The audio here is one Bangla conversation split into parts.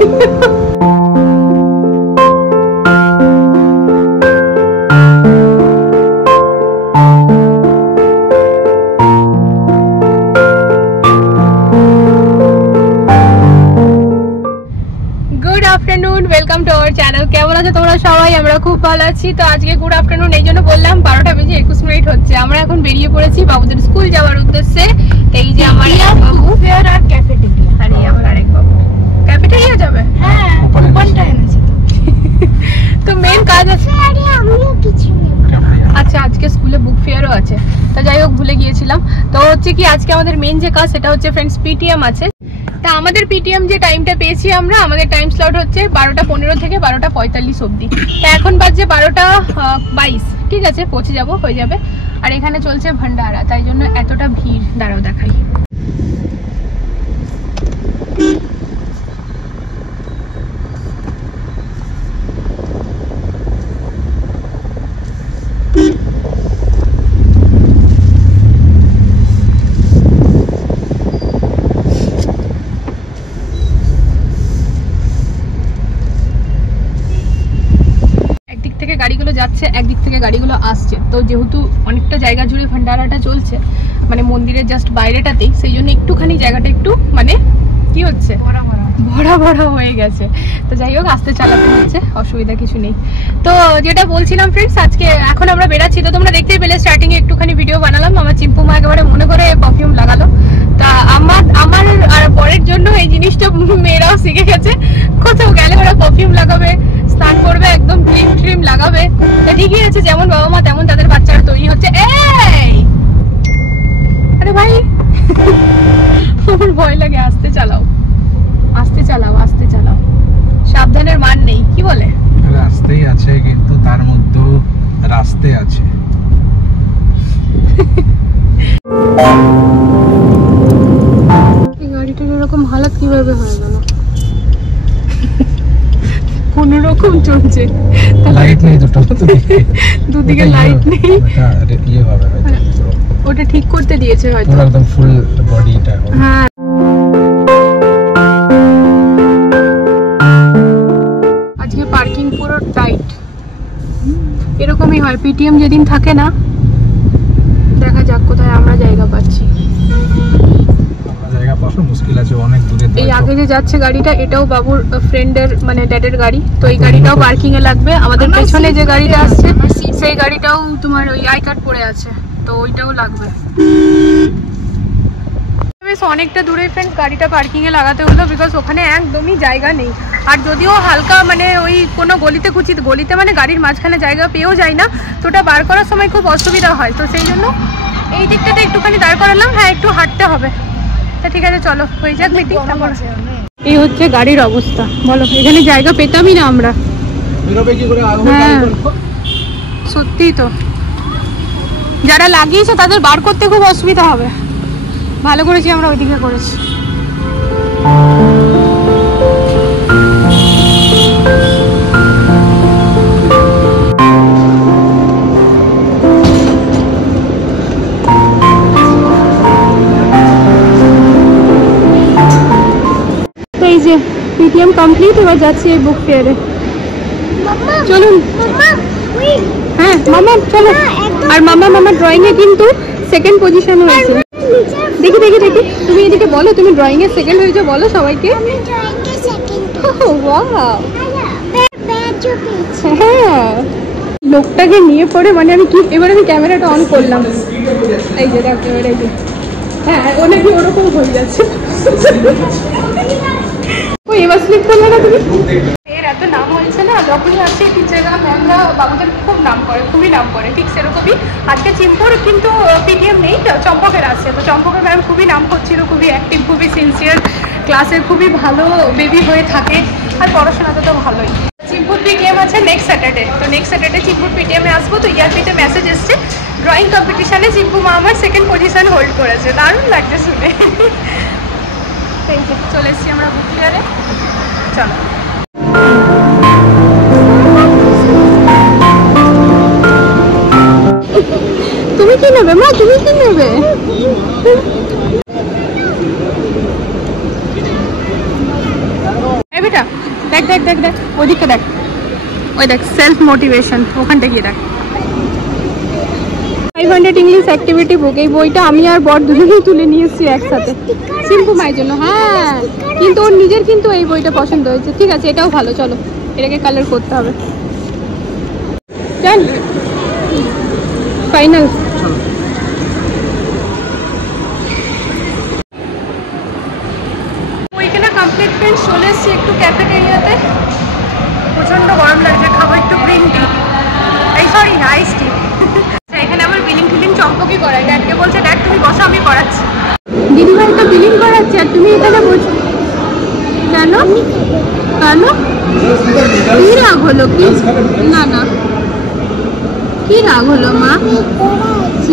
Welcome to our channel. কেমন আছো তোমরা সবাই? আমরা খুব ভালো আছি। তো আজকে গুড আফটারনুন এই জন্য বললাম 12:21 হচ্ছে। আমরা এখন বেরিয়ে পড়েছি বাবুদের স্কুল যাওয়ার উদ্দেশ্যে। এই যে আমার বাবু ফেয়ার আর ক্যাফেটেরিয়া। আরে আমার আরেক বাবু ক্যাফেটেরিয়া যাবে। হ্যাঁ কুপনটা এনেছি তো মেন কাজ আছে। আরে আমিও কিছু আচ্ছা আজকে স্কুলে বুক ফেয়ারও আছে। তো যাই হোক ভুলে গিয়েছিলাম। তো হচ্ছে কি আজকে আমাদের মেন যে কাজ সেটা হচ্ছে ফ্রেন্ডস পিটিএম আছে। তা আমাদের পিটিএম যে টাইমটা পেয়েছি আমরা, আমাদের টাইম স্লট হচ্ছে 12:15 থেকে 12:45 অবধি। তা এখন বাজে 12:22। ঠিক আছে পৌঁছে যাব, হয়ে যাবে। আর এখানে চলছে ভান্ডারা, তাই জন্য এতটা ভিড়। দাঁড়াও দেখাই। গাড়িগুলো যাচ্ছে, একদিক থেকে গাড়িগুলো আসছে। তো যেহেতু অনেকটা জায়গা জুড়ে ভান্ডারাটা চলছে, মানে মন্দিরের জাস্ট বাইরেটাতেই, সেই জন্য একটুখানি জায়গাটা একটু মানে কি হচ্ছে ভরা ভরা হয়ে গেছে। তো যাই হোক আস্তে চালাতে হচ্ছে, অসুবিধা কিছু নেই। তো যেটা বলছিলাম ফ্রেন্ডস, আজকে এখন আমরা বেরাচ্ছি। তো তোমরা দেখতেই পেলে স্টার্টিং এ একটুখানি ভিডিও বানালাম। আমার চিম্পু মা একেবারে মনে করে পারফিউম লাগালো। তা আমার আর পরের জন্য এই জিনিসটা মেয়েরাও শিখে গেছে। কোথাও গেলে ওরা পারফিউম লাগাবে, স্নান করবে, একদম ক্রিম ট্রিম লাগাবে। ঠিকই আছে, যেমন বাবা মা তেমন তাদের বাচ্চারা তৈরি হচ্ছে। এই আরে ভাই আমার ভয় লাগে। আস্তে চালাও, আস্তে চালাও, আস্তে চালাও, সাবধানের মান নেই। কি বলে রাস্তাই আছে কিন্তু তার মধ্যে রাস্তে আছে। এই গাড়িটার এরকম হালত কিভাবে হয়ে গেল? কোন রকম চলছে, লাইট নেই দুদিকে লাইট নেই। ওটা ঠিক করতে দিয়েছে হয়তো, একদম ফুল বডিটা। হ্যাঁ আজকে পার্কিং পুরো টাইট। এরকমই হয় পিটিএম যেদিন থাকে না। দেখা যাক কোথায় আমরা জায়গা পাচ্ছি। মুশকিল আছে, অনেক দূরে। এই আগে যে যাচ্ছে গাড়িটা, এটাও বাবুর ফ্রেন্ডের মানে ড্যাডের গাড়ি। তো এই গাড়িটাও পার্কিং এ লাগবে। আমাদের পেছনে যে গাড়িটা আসছে সেই গাড়িটাও তোমার ওই আই কার্ড পড়ে আছে, তো ওইটাও লাগবে। বেশ অনেকটা দূরে ফ্রেন্ড গাড়িটা পার্কিং এ লাগাতে হলো, বিকজ ওখানে একদমই জায়গা নেই। আর যদিও হালকা মানে ওই কোনো গলিতে মানে গাড়ির মাঝখানে জায়গা পেয়েও যায় না, তো ওটা বার করার সময় খুব অসুবিধা হয়। তো সেই জন্য এই দিকটাতে একটুখানি দাঁড় করালাম। হ্যাঁ একটু হাঁটতে হবে। ঠিক আছে চলো হয়ে যাক মিটিং। এই হচ্ছে গাড়ির অবস্থা। বলো এখানে জায়গা পেতামই না আমরা। হ্যাঁ সত্যিই তো, যারা লাগিয়েছে তাদের বার করতে খুব অসুবিধা হবে। ভালো করেছি আমরা ওইদিকে করেছি। পিটিএম কমপ্লিট, এবার যাচ্ছি এই বুক ফেয়ারে। চলুন হ্যাঁ মামা চলো। আর মামা ড্রয়িং এ কিন্তু সেকেন্ড পজিশন হয়েছে। দেখি দেখি দেখি, তুমি এদিকে বলো তুমি ড্রয়িং এ সেকেন্ড হয়েছো, বলো সবাইকে। হ্যাঁ লোকটাকে নিয়ে পড়ে মানে আমি কি, এবার আমি ক্যামেরাটা অন করলাম। এই যে দেখো এবার এই যে, হ্যাঁ ও নাকি ওরকম হয়ে যাচ্ছে। এবার স্লিপ করলে না তুমি? এর এত নাম হয়েছে না, যখনই আসছে টিচাররা ম্যামরা বাবুদের খুব নাম করে, খুবই নাম করে। ঠিক সেরকমই আজকে চিম্পুর কিন্তু পিটিএম নেই, চম্পকের আছে। তো চম্পকের ম্যাম খুবই নাম করছিল, খুবই অ্যাক্টিভ, খুবই সিনসিয়ার, ক্লাসে খুবই ভালো বেবি হয়ে থাকে, আর পড়াশোনাতে তো ভালোই। চিম্পুর পিটিএম আছে নেক্সট স্যাটারডে। তো নেক্সট স্যাটারডে চিম্পুর পিটিএমে আসবো। তো ইয়ারপিতে মেসেজ এসছে ড্রয়িং কম্পিটিশানে চিম্পু মা আমার সেকেন্ড পজিশন হোল্ড করেছে। দারুণ লাগছে শুনে। চলে এসছি আমরা বুক ফেয়ারে। চলো তুমি কি নেবে মা, তুমি কি নেবে? বেটা দেখ দেখ ওদিকে দেখ, ওই দেখ সেলফ মোটিভেশন, ওখানটা গিয়ে দেখ 500 ইংলিশ অ্যাক্টিভিটি বুক। এই বইটা আমি আর বর দুজনেই তুলে নিয়ে এসেছি একসাথে সিম্পু মায়ের জন্য। হ্যাঁ কিন্তু ওর নিজের কিন্তু এই বইটা পছন্দ হয়েছে। ঠিক আছে এটাও ভালো, চলো এটাকে কালার করতে হবে। চল ফাইনাল। ওইখানে কমপ্লিট ফ্রেন্ডস, চলে এসেছি একটু ক্যাফেটেরিয়াতে। প্রচন্ড গরম লাগছে, খাবো একটু গ্রিন টি, এই সরি আইস টি। এখানে আমার বিলিং ফিলিং চম্পকই করায়। ড্যাডকে বলছে ড্যাড তুমি বসো আমি করাচ্ছি। দিদিভাই তো বিলিং করাচ্ছে আর তুমি এখানে বলছো কেন? কেন কি রাগ হলো? কি না না কি রাগ হলো মা?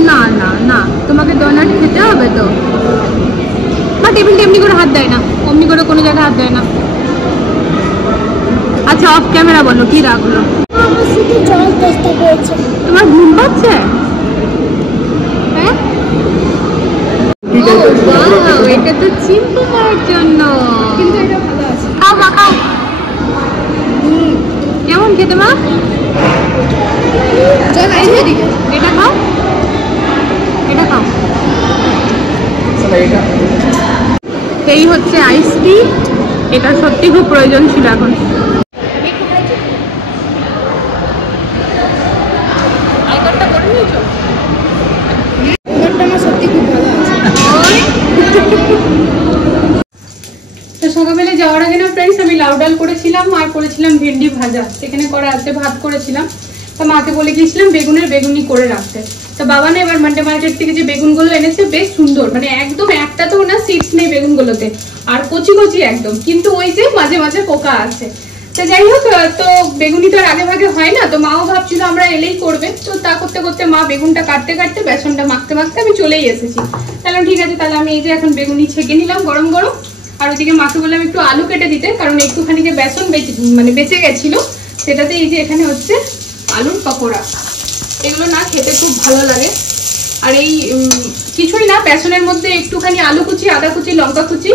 না না না তোমাকে ডোনাট খেতে হবে তো। মা টেবিলটা এমনি করে হাত দেয় না, অমনি করে কোনো জায়গায় হাত দেয় না। আচ্ছা অফ ক্যামেরা বলো কি রাগ হলো? তোমার ঘুম পাচ্ছে? হ্যাঁ এটা তো চিম্পু মায়ের জন্য, কিন্তু এটা ভালো আছে। খাও মা খাও। কেমন খেতে মা? এটা খাও, এটা খাও। এই হচ্ছে আইস টি, এটা সত্যি খুব প্রয়োজন ছিল এখন। তো সকালবেলা যাওয়ার আগে না ফ্রেন্ডস আমি লাউ ডাল করেছিলাম আর করেছিলাম ভেন্ডি ভাজা, সেখানে করা আছে ভাত করেছিলাম। তো মাকে বলে গিয়েছিলাম বেগুনি করে রাখতে। তো বাবা না এবার মান্ডে মার্কেট থেকে যে বেগুনগুলো এনেছে বেশ সুন্দর, মানে একদম একটা তো না সিডস নেই বেগুনগুলোতে, আর কচি কচি একদম, কিন্তু ওই যে মাঝে মাঝে পোকা আছে। তো যাই হোক, তো বেগুনি তো আর আগে ভাগে হয় না, তো মাও ভাবছিল আমরা এলেই করবে। তো তা করতে করতে মা বেগুনটা কাটতে কাটতে বেসনটা মাখতে মাখতে আমি চলেই এসেছি। তাহলে ঠিক আছে, তাহলে আমি এই যে এখন বেগুনি ছেঁকে নিলাম গরম গরম, আর ওইদিকে মাকে বললাম একটু আলু কেটে দিতে, কারণ একটুখানি যে বেসন বেঁচে গেছিল সেটাতে এই যে এখানে হচ্ছে আলুর পকোড়া। এগুলো না খেতে খুব ভালো লাগে। আর এই কিছুই না, বেসনের মধ্যে একটুখানি আলু কুচি, আদা কুচি, লঙ্কা কুচি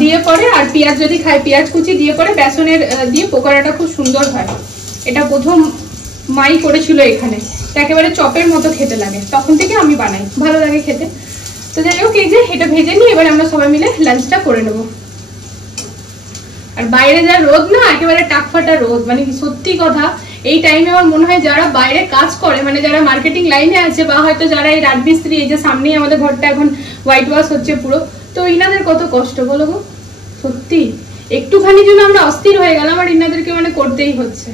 দিয়ে পরে, আর পেঁয়াজ যদি খায় পেঁয়াজ কুচি দিয়ে পরে বেসনের দিয়ে পকোড়াটা খুব সুন্দর হয়। এটা প্রথম মাই করেছিল এখানে, একেবারে চপের মতো খেতে লাগে, তখন থেকে আমি বানাই, ভালো লাগে খেতে। তো যাই হোক, এই যে এটা ভেজে নিই, এবার আমরা সবাই মিলে লাঞ্চটা করে নেব। আর বাইরে যা রোদ না, একেবারে টাকফাটা রোদ, মানে সত্যি কথা এই টাইমে আমার মনে হয় যারা বাইরে কাজ করে, মানে যারা মার্কেটিং লাইনে আছে, বা হয়তো যারা এই রাজমিস্ত্রি, এই যে সামনেই আমাদের ঘরটা এখন হোয়াইট ওয়াশ হচ্ছে পুরো, তো ইনাদের কত কষ্ট বলো গো। সত্যি একটুখানি জন্য আমরা অস্থির হয়ে গেলাম, আর ইনাদেরকে মানে করতেই হচ্ছে।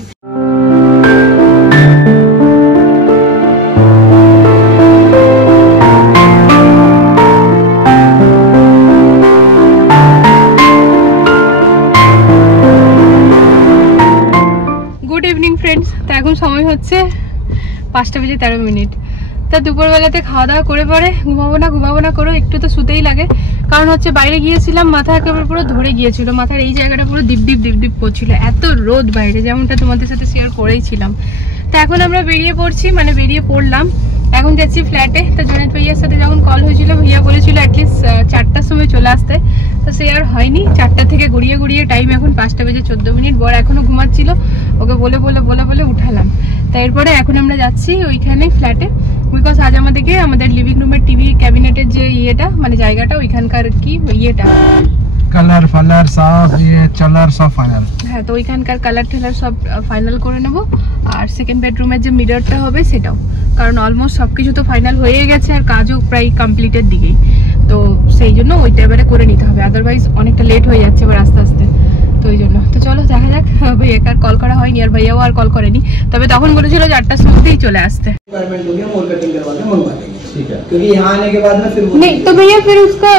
গুড ইভিনিং ফ্রেন্ডস, তো এখন সময় হচ্ছে 5:13। তা দুপুরবেলাতে খাওয়া দাওয়া করে পরে ঘুমাবো না করে একটু তো শুতেই লাগে, কারণ হচ্ছে বাইরে গিয়েছিলাম, মাথা একেবারে পুরো ধরে গিয়েছিল, মাথার এই জায়গাটা পুরো ডিপ ডিপ করছিল, এত রোদ বাইরে, যেমনটা তোমাদের সাথে শেয়ার করেইছিলাম। তো এখন আমরা বেরিয়ে পড়লাম, এখন যাচ্ছি ফ্ল্যাটে। তো জনিত ভাইয়ার সাথে যখন কল হয়েছিল, ভাইয়া বলেছিল অ্যাটলিস্ট 4টার সময় চলে আসতে, তো সে আর হয়নি। 4টা থেকে ঘুরিয়ে টাইম এখন 5:14। বর এখনো ঘুমাচ্ছিল, ওকে বলে উঠালাম। তো এরপরে এখন আমরা যাচ্ছি ওইখানে ফ্ল্যাটে, বিকজ আজ আমাদের লিভিং রুমের টিভি ক্যাবিনেটের যে ইয়েটা, মানে জায়গাটা, ওইখানকার কি ইয়েটা কালার ফালার সব চালার সব ফাইনাল। হ্যাঁ, তো ওইখানকার কালার টেলার সব ফাইনাল করে নেব। আর সেকেন্ড বেডরুমের যে মিররটা হবে সেটাও, কারণ অলমোস্ট সবকিছু তো ফাইনাল হয়ে গেছে আর কাজও প্রায় কমপ্লিটের দিকেই, তো সেই জন্য ওইটা এবারে করে নিতে হবে, আদারওয়াইজ অনেকটা লেট হয়ে যাচ্ছে এবার আস্তে আস্তে। তো ওই জন্য তো চলো দেখা যাক। ভাইয়াকে আর কল করা হয়নি, আর ভাইয়াও আর কল করেনি, তবে তখন বলেছিল 4টার মধ্যেই চলে আসতে। क्योंकि यहाँ आने के बाद में फिर नहीं तो भैया फिर उसका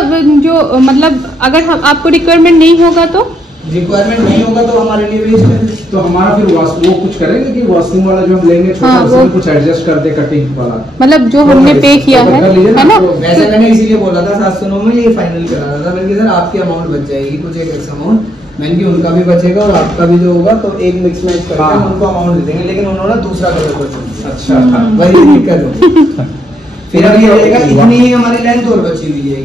जो मतलब अगर आपको रिक्वायरमेंट नहीं होगा तो रिक्वायरमेंट नहीं होगा तो हमारे लिए वेस्ट है। तो हमारा फिर वो कुछ करेंगे कि वॉशिंग वाला जो हम लेंगे छोटा, उसमें कुछ एडजस्ट कर दे कटिंग वाला, मतलब जो हमने पे किया है ना। वैसे मैंने इसीलिए बोला था 709 में ये फाइनल करा था, मैंने सर आपकी अमाउंट बच जाएगी कुछ एक एक्स्ट्रा अमाउंट, मैंने कि उनका भी बचेगा और आपका भी जो होगा, तो एक मिक्स मैच करके हम उनको अमाउंट दे देंगे, लेकिन उन्होंने दूसरा कलर कर दिया। अच्छा वही दिक्कत है। फिर अभी रहेगा इतनी ही हमारी लेंथ और बची हुई है,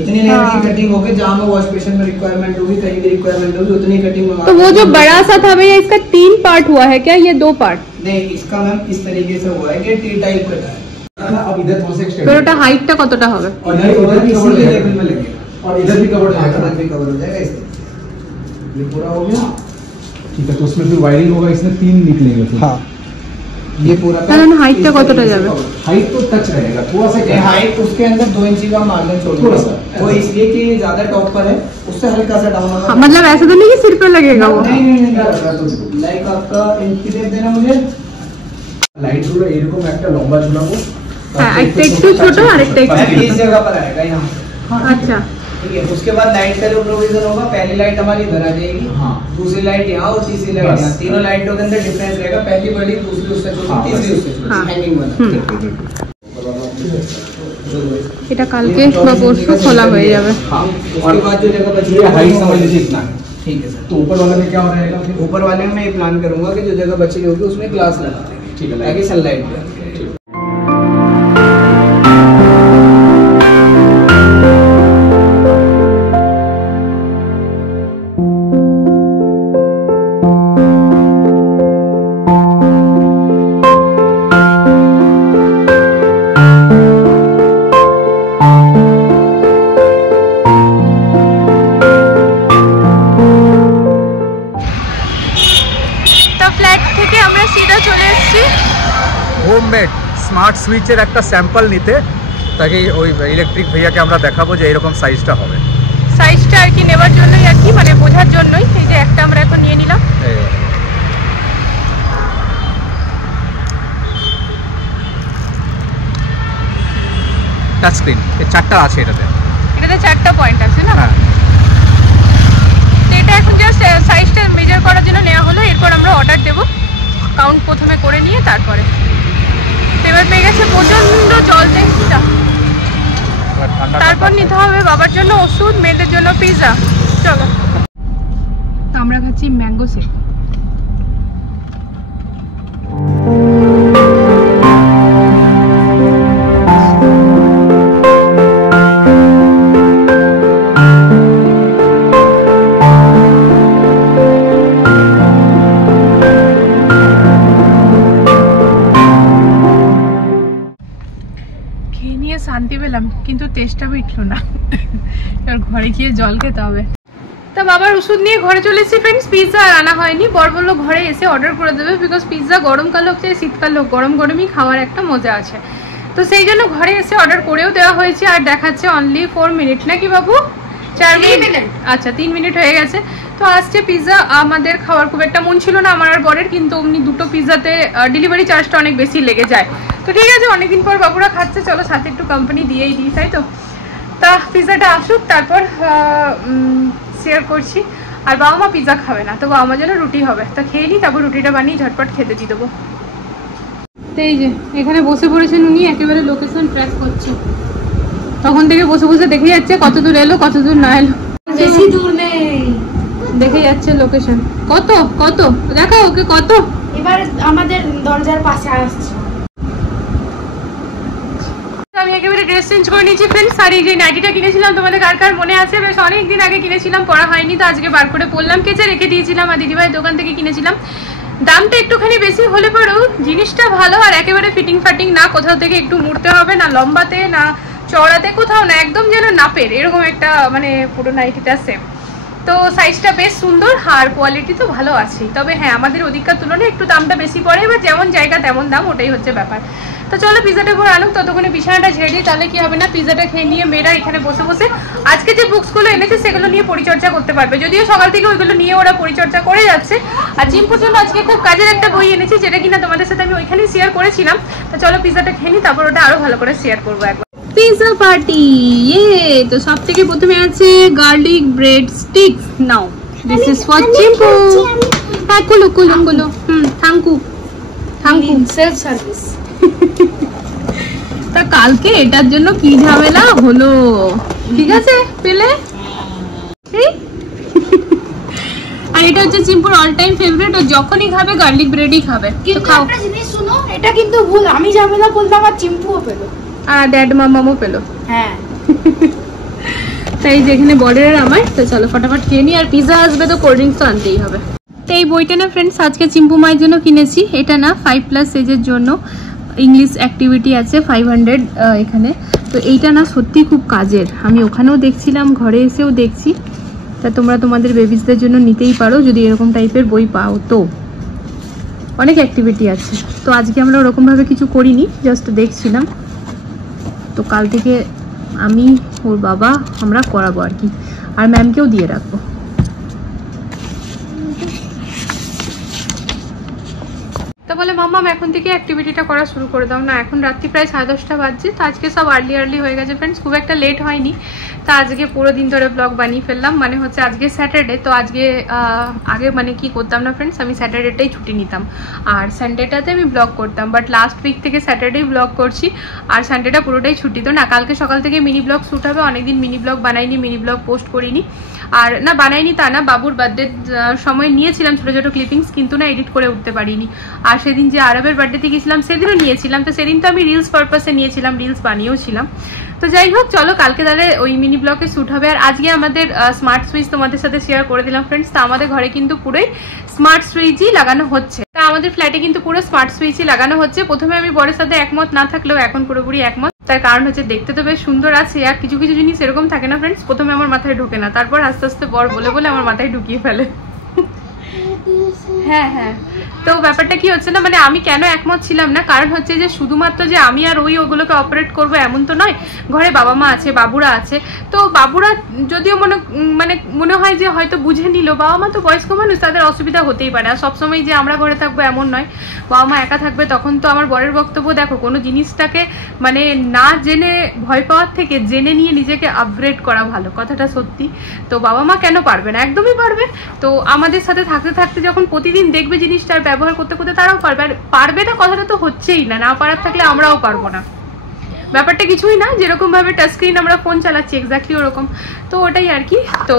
इतनी लेंथ की कटिंग होगी जहाँ में वॉश बेसिन में रिक्वायरमेंट होगी, कहीं भी रिक्वायरमेंट होगी उतनी कटिंग मंगा। तो वो जो बड़ा सा था भैया इसका 3 पार्ट हुआ है क्या, ये 2 पार्ट? नहीं, इसका मैम इस तरीके से हुआ है कि टी टाइप कटा है। अब इधर थोड़ा सा एक्सटेंड तो ওটা হাইটটা কতটা হবে? और इधर भी इसी कवर लेवल में लगेगा और इधर भी कवर यहाँ जाएगा। तक भी कवर हो जाएगा इससे। ये पूरा हो गया। ठीक है, तो उसमें फिर वायरिंग होगा, इसमें 3 निकलेंगे फिर। हाँ, ये पूरा কারণ হাইটটা কতটা যাবে? हाइट तो टच रहेगा थोड़ा सा। हाइट उसके अंदर 2 इंच का मार्जिन छोड़ थोड़ा सा। वो इसलिए कि ज्यादा टॉप पर है, उससे हल्का सा डाउन होगा। मतलब ऐसा तो नहीं कि सिर पे लगेगा वो? नहीं, लाइक आपका इंच टेप देना मुझे। लाइट ঝুলা এরকম একটা লম্বা ঝুলাবো। হ্যাঁ, একটা একটু ছোট আর একটা একটু मैम इस ছোট। जगह पर आएगा यहाँ। আচ্ছা, ठीक है, उसके बाद लाइट का जो प्रोविजन होगा, पहली लाइट हमारी इधर आ जाएगी, हाँ। दूसरी लाइट यहाँ और तीसरी लाइट बस। यहाँ। तीनों लाइटों के अंदर डिफरेंस रहेगा, पहली बड़ी, दूसरी उससे छोटी, हाँ, तीसरी बस। उससे छोटी, हाँ। हैंगिंग वाला। এটা কালকে বা পরশু খোলা হয়ে যাবে। हाँ, उसके बाद जो जगह बची ये है हाइट समझ लीजिए इतना है। ठीक है सर। तो ऊपर वाले में क्या हो रहेगा फिर? ऊपर वाले में मैं ये प्लान करूंगा कि जो जगह बची होगी उसमें ग्लास लगा देंगे, ठीक है, ताकि सनलाइट भी आए। হোমমেড স্মার্ট সুইচের একটা স্যাম্পল নিতে, তাকে ওই ইলেকট্রিক ভাইয়াকে আমরা দেখাবো যে এরকম সাইজটা হবে। সাইজটা আর কি নেবার জন্যই আর কি, মানে বোঝার জন্যই। এই যে একটা আমরা এখন নিয়ে নিলাম। টাচ স্ক্রিন এই 4টা আছে এটাতে। এটাতে 4টা পয়েন্ট আছে না? হ্যাঁ, তো এটা এখন জাস্ট সাইজটা মেজার করার জন্য নেওয়া হলো। এরপর আমরা অর্ডার দেবো, কাউন্ট প্রথমে করে নিয়ে তারপরে। এবার পেয়ে গেছে প্রচন্ড জল ট্যাঙ্কিটা। তারপর নিতে হবে বাবার জন্য ওষুধ, মেয়েদের জন্য পিৎজা। চলো, তো আমরা খাচ্ছি ম্যাঙ্গো শেক। শান্তি পেলাম, কিন্তু তেষ্টা মিটলো না। এবার ঘরে গিয়ে জল খেতে হবে। তা বাবার ওষুধ নিয়ে ঘরে চলে এসেছি ফ্রেন্ডস। পিৎজা আর আনা হয়নি, বর বললো ঘরে এসে অর্ডার করে দেবে, বিকজ পিৎজা গরমকাল হোক চাই শীতকাল হোক, গরম গরমই খাওয়ার একটা মজা আছে। তো সেই জন্য ঘরে এসে অর্ডার করেও দেওয়া হয়েছে। আর দেখাচ্ছে অনলি 4 মিনিট নাকি বাবু? 4 মিনিট। আচ্ছা, 3 মিনিট হয়ে গেছে। তো আসছে পিৎজা। আমাদের খাওয়ার খুব একটা মন ছিল না আমার আর বরের, কিন্তু অমনি দুটো পিৎজাতে ডেলিভারি চার্জটা অনেক বেশি লেগে যায়। তো ঠিক আছে, অনেকদিন পর বাবুরা খাচ্ছে, চলো সাথে একটু কোম্পানি দিয়েই দিই, তাই তো। তা পিৎজাটা আসুক, তারপর শেয়ার করছি। আর বাবা মা পিৎজা খাবে না, তো বাবা মার জন্য রুটি হবে। তা খেয়ে নিই, তারপর রুটিটা বানিয়ে ঝটপট খেতে দিয়ে দেবো। তো এই যে এখানে বসে পড়েছেন উনি, একেবারে লোকেশন ট্র্যাক করছে। তখন থেকে বসে বসে দেখে যাচ্ছে কত দূর এলো কত দূর না এলো। বেশি দূর নেই, দেখে যাচ্ছে লোকেশন। কত কত দেখা ওকে কত। এবার আমাদের দরজার পাশে আসছে। আমি একেবারে ড্রেস চেঞ্জ করে নিয়েছি ফ্রেন্ডস। আর এই যে নাইটিটা কিনেছিলাম তোমাদের কার কার মনে আছে? বেশ অনেকদিন আগে কিনেছিলাম, পরা হয়নি, তো আজকে বার করে পরলাম। কেচে রেখে দিয়েছিলাম, আর দিদিভাইয়ের দোকান থেকে কিনেছিলাম। দামটা একটুখানি বেশি হলে পরেও জিনিসটা ভালো, আর একেবারে ফিটিং ফাটিং না, কোথাও থেকে একটু মুড়তে হবে না, লম্বাতে না চড়াতে, কোথাও না, একদম যেন নাপের এরকম একটা মানে পুরো নাইটিটা সেম। তো সাইজটা বেশ সুন্দর, আর কোয়ালিটি তো ভালো আছেই। তবে হ্যাঁ, আমাদের ওদিককার তুলনায় একটু দামটা বেশি পড়ে, এবার যেমন জায়গা তেমন দাম, ওটাই হচ্ছে ব্যাপার। তো চলো পিৎজাটা করে আনুক, ততক্ষণে বিছানাটা ঝেড়ে দিই, তাহলে কি হবে না, পিৎজাটা খেয়ে নিয়ে মেয়েরা এখানে বসে বসে আজকে যে বুকসগুলো এনেছে সেগুলো নিয়ে পরিচর্যা করতে পারবে। যদিও সকাল থেকে ওইগুলো নিয়ে ওরা পরিচর্যা করে যাচ্ছে। আর চিম্পুর জন্য আজকে খুব কাজের একটা বই এনেছি, যেটা কিনা তোমাদের সাথে আমি ওইখানেই শেয়ার করেছিলাম। তো চলো পিৎজাটা খেয়ে নিই, তারপর ওটা আরো ভালো করে শেয়ার করবো একবার। পিৎজা পার্টি তো সব থেকে প্রথমে আছে garlic bread sticks. Now this is for Chimpu. হ্যাঁ, কুলো কুলো কুলো। Thank you thank you, self service. তা কালকে এটার জন্য কি ঝামেলা হলো, ঠিক আছে পেলে। আর এটা হচ্ছে চিম্পুর অল টাইম ফেভারিট, ও যখনই খাবে গার্লিক ব্রেডই খাবে। তো কিন্তু খাও। একটা জিনিস শুনো, এটা কিন্তু ভুল, আমি ঝামেলা বললাম আর চিম্পুও পেলো। আর ড্যাড মামামও পেলো। হ্যাঁ, তাই যেখানে বর্ডারের আমার, তো চলো ফটাফট খেয়ে নিই। আর পিজা আসবে তো কোল্ড ড্রিঙ্কস তো আনতেই হবে। তো এই বইটা না ফ্রেন্ডস আজকে চিম্পু মায়ের জন্য কিনেছি। এটা না 5+ এজের জন্য ইংলিশ অ্যাক্টিভিটি আছে 500 এখানে। তো এইটা না সত্যি খুব কাজের, আমি ওখানেও দেখছিলাম, ঘরে এসেও দেখছি। তা তোমরা তোমাদের বেবিসদের জন্য নিতেই পারো যদি এরকম টাইপের বই পাও। তো অনেক অ্যাক্টিভিটি আছে। তো আজকে আমরা ওরকমভাবে কিছু করিনি, জাস্ট দেখছিলাম। তো কাল থেকে আমি, ওর বাবা, আমরা করাবো আর কি, আর ম্যামকেও দিয়ে রাখবো। তো বলে মাম্মাম এখন থেকে অ্যাক্টিভিটিটা করা শুরু করে দাও না। এখন রাত্রি প্রায় 10:30 বাজছে। তো আজকে সব আর্লি হয়ে গেছে ফ্রেন্ডস, খুব একটা লেট হয়নি। তো আজকে পুরো দিন ধরে ব্লগ বানিয়ে ফেললাম। মানে হচ্ছে আজকে স্যাটারডে, তো আজকে আগে মানে কি করতাম না ফ্রেন্ডস, আমি স্যাটারডেটাই ছুটি নিতাম আর সানডেটাতে আমি ব্লগ করতাম। বাট লাস্ট উইক থেকে স্যাটারডেই ব্লগ করছি আর সানডেটা পুরোটাই ছুটি। তো না, কালকে সকাল থেকে মিনি ব্লগ শ্যুট হবে। অনেকদিন মিনি ব্লগ বানাইনি, মিনি ব্লগ পোস্ট করিনি। আর না বানাইনি তা না, বাবুর বার্থডে সময় নিয়েছিলাম ছোটো ছোটো ক্লিপিংস, কিন্তু না এডিট করে উঠতে পারিনি। আর সেদিন যে আরবের বার্থডেতে গেছিলাম সেদিনও নিয়েছিলাম। তো সেদিন তো আমি রিলস পারপাসে নিয়েছিলাম, রিলস বানিয়েও ছিলাম। তো যাই হোক চলো, কালকে তাহলে ওই মিনি ব্লগে শ্যুট হবে। আর আজকে আমাদের স্মার্ট সুইচ তোমাদের সাথে শেয়ার করে দিলাম ফ্রেন্ডস। তো আমাদের ঘরে কিন্তু পুরোই স্মার্ট সুইচই লাগানো হচ্ছে। তা আমাদের ফ্ল্যাটে কিন্তু পুরো স্মার্ট সুইচই লাগানো হচ্ছে। প্রথমে আমি বরের সাথে একমত না থাকলেও এখন পুরোপুরি একমত। তার কারণ হচ্ছে দেখতে তো বেশ সুন্দর আছে, আর কিছু কিছু জিনিস এরকম থাকে না ফ্রেন্ডস, প্রথমে আমার মাথায় ঢোকে না, তারপর আস্তে আস্তে বর বলে বলে আমার মাথায় ঢুকিয়ে ফেলে। হ্যাঁ হ্যাঁ, তো ব্যাপারটা কি হচ্ছে না, মানে আমি কেন একমত ছিলাম না, কারণ হচ্ছে যে শুধুমাত্র যে আমি আর ওগুলোকে অপারেট করবো এমন তো নয়। ঘরে বাবা মা আছে, বাবুরা আছে। তো বাবুরা যদিও মনে হয় যে হয়তো বুঝে নিল, বাবা মা তো বয়স্ক মানুষ, তাদের অসুবিধা হতেই পারে। আর সবসময় যে আমরা ঘরে থাকবো এমন নয়, বাবা মা একা থাকবে। তখন তো আমার বরের বক্তব্য, দেখো কোনো জিনিসটাকে মানে না জেনে ভয় পাওয়ার থেকে জেনে নিয়ে নিজেকে আপগ্রেড করা ভালো, কথাটা সত্যি। তো বাবা মা কেন পারবে না, একদমই পারবে। তো আমাদের সাথে থাকতে থাকতে যখন প্রতিদিন দেখবে জিনিসটা, ব্যবহার করতে করতে তারাও পারবে। আর পারবে না কথাটা তো হচ্ছেই না, না পারার থাকলে আমরাও পারবো না। ব্যাপারটা কিছুই না, যেরকম ভাবে টাচ স্ক্রিন আমরা ফোন চালাচ্ছি এক্স্যাক্টলি ওরকম। তো ওটাই আর কি। তো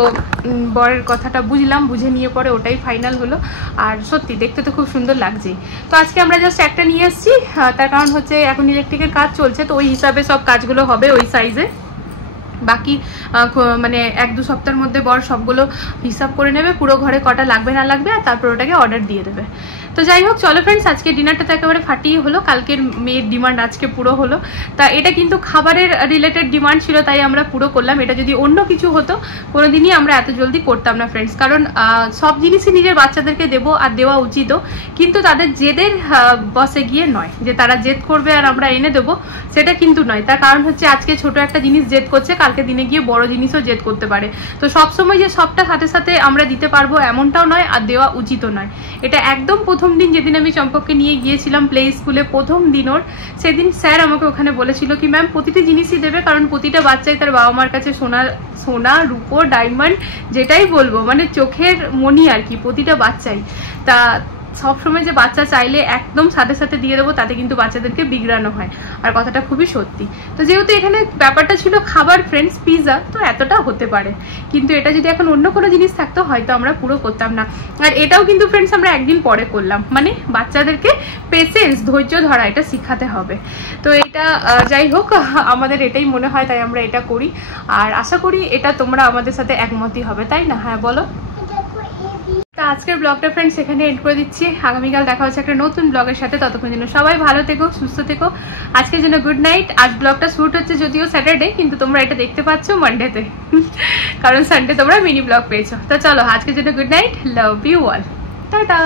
বরের কথাটা বুঝলাম, বুঝে নিয়ে পরে ওটাই ফাইনাল হলো। আর সত্যি দেখতে তো খুব সুন্দর লাগছে। তো আজকে আমরা জাস্ট একটা নিয়ে এসেছি, তার কারণ হচ্ছে এখন ইলেকট্রিকের কাজ চলছে, তো ওই হিসাবে সব কাজগুলো হবে ওই সাইজে। বাকি মানে 1-2 সপ্তাহের মধ্যে বর সবগুলো হিসাব করে নেবে, পুরো ঘরে কটা লাগবে না লাগবে, আর তারপর ওটাকে অর্ডার দিয়ে দেবে। তো যাই হোক চলো ফ্রেন্ডস, আজকে ডিনারটা তো একেবারে ফাটিয়ে হলো। কালকের মেয়ের ডিমান্ড আজকে পুরো হলো। তা এটা কিন্তু খাবারের রিলেটেড ডিমান্ড ছিল, তাই আমরা পুরো করলাম। এটা যদি অন্য কিছু হতো কোনোদিনই আমরা এত জলদি করতাম না ফ্রেন্ডস। কারণ সব জিনিসই নিজের বাচ্চাদেরকে দেবো, আর দেওয়া উচিতও, কিন্তু তাদের জেদের বসে গিয়ে নয়, যে তারা জেদ করবে আর আমরা এনে দেবো, সেটা কিন্তু নয়। তার কারণ হচ্ছে আজকে ছোট একটা জিনিস জেদ করছে, কালকে দিনে গিয়ে বড় জিনিসও জেদ করতে পারে। তো সবসময় যে সবটা সাথে সাথে আমরা দিতে পারবো এমনটাও নয়, আর দেওয়া উচিতও নয়। এটা একদম প্রথম দিন যেদিন আমি চম্পককে নিয়ে গিয়েছিলাম প্লে স্কুলে, প্রথম দিন ওর, সেদিন স্যার আমাকে ওখানে বলেছিল কি ম্যাম প্রতিটি জিনিসই দেবে, কারণ প্রতিটা বাচ্চাই তার বাবা মার কাছে সোনা রূপো ডায়মন্ড যেটাই বলবো, মানে চোখের মণি আর কি, প্রতিটা বাচ্চাই। তা সবসময় যে বাচ্চা চাইলে একদম সাথে সাথে দিয়ে দেবো, তাতে কিন্তু বাচ্চাদেরকে বিগড়ানো হয়, আর কথাটা খুবই সত্যি। তো যেহেতু এখানে ব্যাপারটা ছিল খাবার ফ্রেন্ডস, পিৎজা, তো এতটা হতে পারে। কিন্তু এটা যদি এখন অন্য কোনো জিনিস থাকতো হয়তো আমরা পুরো করতাম না। আর এটাও কিন্তু ফ্রেন্ডস আমরা একদিন পরে করলাম, মানে বাচ্চাদেরকে পেশেন্স, ধৈর্য ধরা, এটা শিখাতে হবে। তো এটা যাই হোক, আমাদের এটাই মনে হয়, তাই আমরা এটা করি। আর আশা করি এটা তোমরা আমাদের সাথে একমতই হবে, তাই না? হ্যাঁ বলো। আজকের ব্লগটা ফ্রেন্ডস এখানে এন্ড করে দিচ্ছি। আগামীকাল দেখা হচ্ছে একটা নতুন ব্লগের সাথে। ততক্ষণ জন্য সবাই ভালো থেকো, সুস্থ থেকো। আজকের জন্য গুড নাইট। আজ ব্লগটা শুট হচ্ছে যদিও স্যাটারডে, কিন্তু তোমরা এটা দেখতে পাচ্ছ মানডেতে, কারণ সানডে তোমরা মিনি ব্লগ পেয়েছো। তো চলো আজকের জন্য good night, love you all, tata.